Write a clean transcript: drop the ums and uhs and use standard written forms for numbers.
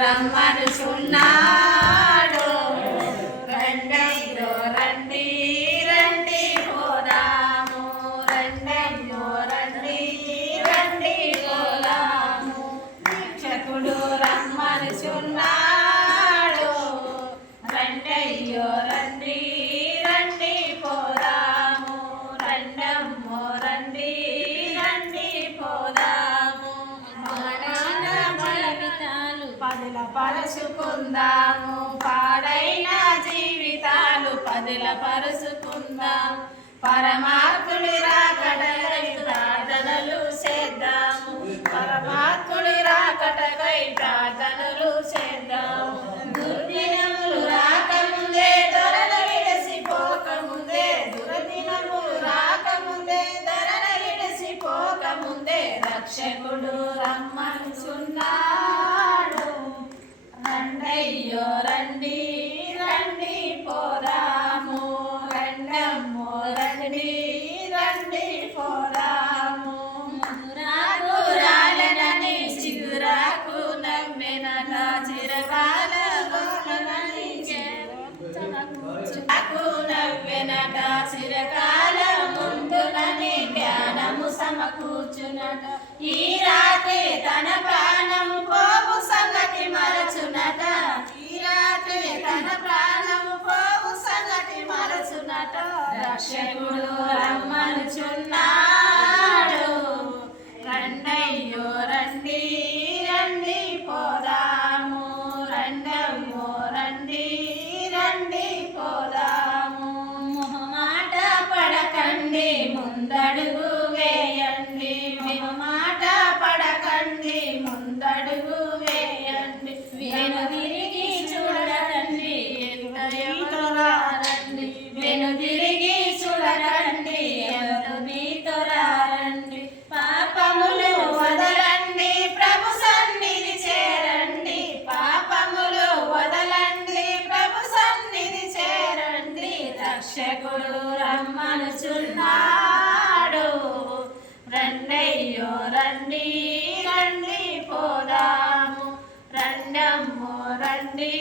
రమ్మనుచున్నాడు. రండయ్యో రండి రండి పోదాము, రండయ్యో రండి రండి పోదాము. రక్షకుడు రమ్మనుచున్నాడు. రండయ్యో రండి రండి పోదాము, రండమ్మో రండి రండి పోదాము. పరుచుకుందాము, పాడైన జీవితాలు పరుచుకుందాం. పరమాత్ముడి రాకడకై ప్రార్థనలు చేద్దాము, పరమాత్ముడి రాకడకై ప్రార్థనలు చేద్దాము. దుర్దినములు రాకముందే ధరను విడిసిపోకముందే, దుర్దినములు రాకముందే ధరను విడిసిపోకముందే రక్షకుడు రమ్మనుచున్నాడు. రండయ్యో రండి రండి పోదాము, రండమ్మో రండి రండి పోదాము. రాకురాలనని చిగురాకు నమ్మెనట, చిరకాలమని నవ్వెనట, చిరకాల ముందునని జ్ఞానము సమకూర్చునట. ఈ రాత్రి తన ప్రాణము పోవు సంగతి మరచునట, ఈ రాత్రి తన ప్రాణము పోవు సంగతి మరచునట. రక్షకుడు రమ్మనుచున్నాడు. రండయ్యో రండి రండి పోదాము, రండమ్మో రండి రండి పోదాము. మొహమాట పడకండి ముందడుగు వేయండి, మొహమాట పడకండి ముందడుగు వేయండి. వెనుదిరిగి చూడకండి ఎంతో రారండి, వెనుదిరిగి చూడకండి ఎంతో మీతో రారండి. పాపములు వదలండి ప్రభు సన్నిధి చేరండి, పాపములు వదలండి ప్రభు సన్నిధి చేరండి. రక్షకుడు రమ్మనుచున్నాడు. రండయ్యో రండి రండి పోదాము, రండమ్మో రండి